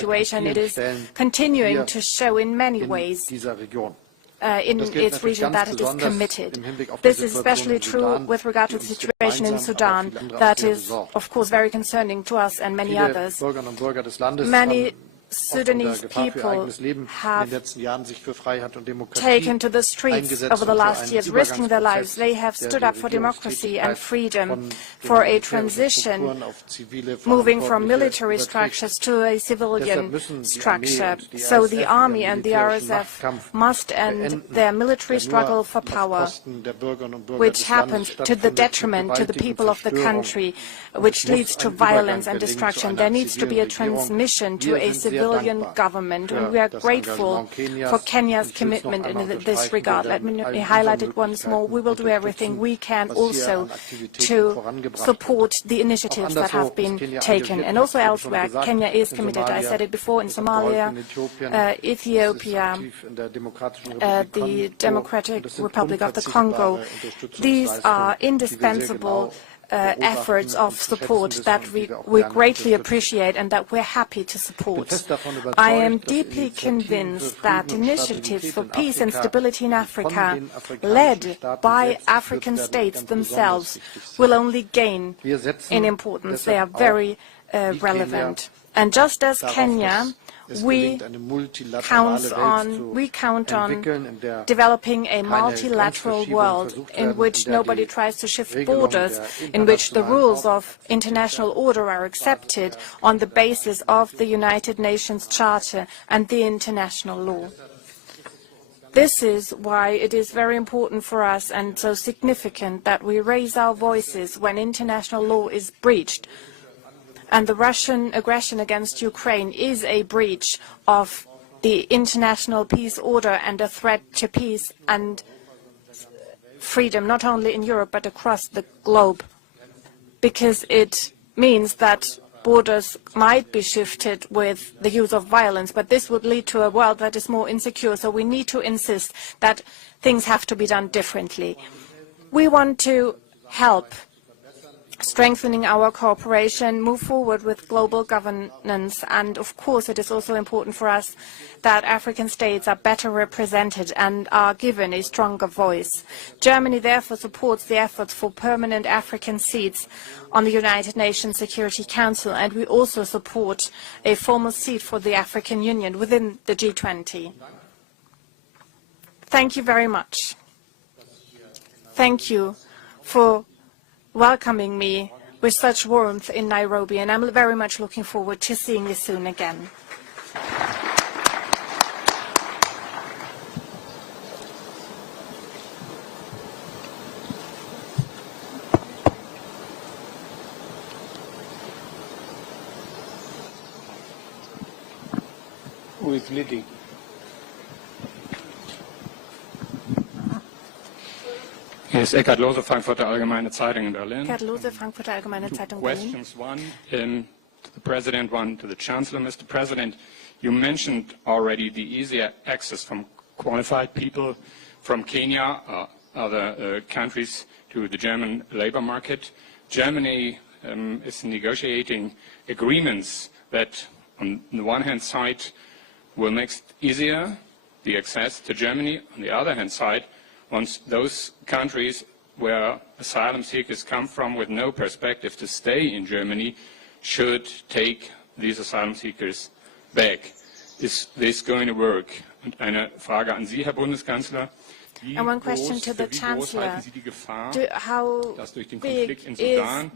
situation. It is continuing to show in many ways in its region that it is committed. This is especially true with regard to the situation in Sudan. That is, of course, very concerning to us and many others. Many Sudanese people have taken to the streets over the last years, risking their lives. They have stood up for democracy and freedom, for a transition, moving from military structures to a civilian structure. So the army and the RSF must end their military struggle for power, which happens to the detriment to the people of the country, which leads to violence and destruction. There needs to be a transmission to a civilian government, and we are grateful for Kenya's commitment in this regard. Let me highlight it once more. We will do everything we can also to support the initiatives that have been taken. And also elsewhere, Kenya is committed. I said it before, in Somalia, Ethiopia, the Democratic Republic of the Congo. These are indispensable efforts of support that we greatly appreciate and that we're happy to support. I am deeply convinced that initiatives for peace and stability in Africa, led by African states themselves, will only gain in importance. They are very relevant. And just as Kenya, we count on developing a multilateral world in which nobody tries to shift borders, in which the rules of international order are accepted on the basis of the United Nations Charter and the international law. This is why it is very important for us and so significant that we raise our voices when international law is breached. And the Russian aggression against Ukraine is a breach of the international peace order and a threat to peace and freedom, not only in Europe but across the globe, because it means that borders might be shifted with the use of violence, but this would lead to a world that is more insecure. So we need to insist that things have to be done differently. We want to help strengthening our cooperation, move forward with global governance, and of course it is also important for us that African states are better represented and are given a stronger voice. Germany therefore supports the efforts for permanent African seats on the United Nations Security Council, and we also support a formal seat for the African Union within the G20. Thank you very much. Thank you for welcoming me with such warmth in Nairobi, and I'm very much looking forward to seeing you soon again. Who is leading? Hier ist Eckhard Lose, Frankfurter Allgemeine Zeitung in Berlin. Eckhard Lose, Frankfurter Allgemeine Zeitung, Berlin. Questions, one to the President, one to the Chancellor. Mr. President, you mentioned already the easier access from qualified people from Kenya or other countries to the German labor market. Germany is negotiating agreements that, on the one hand side, will make it easier, the access to Germany. On the other hand side, once those countries where asylum seekers come from with no perspective to stay in Germany should take these asylum seekers back. Is this going to work? Und eine Frage an Sie, Herr Bundeskanzler. And one question to the Chancellor. How big is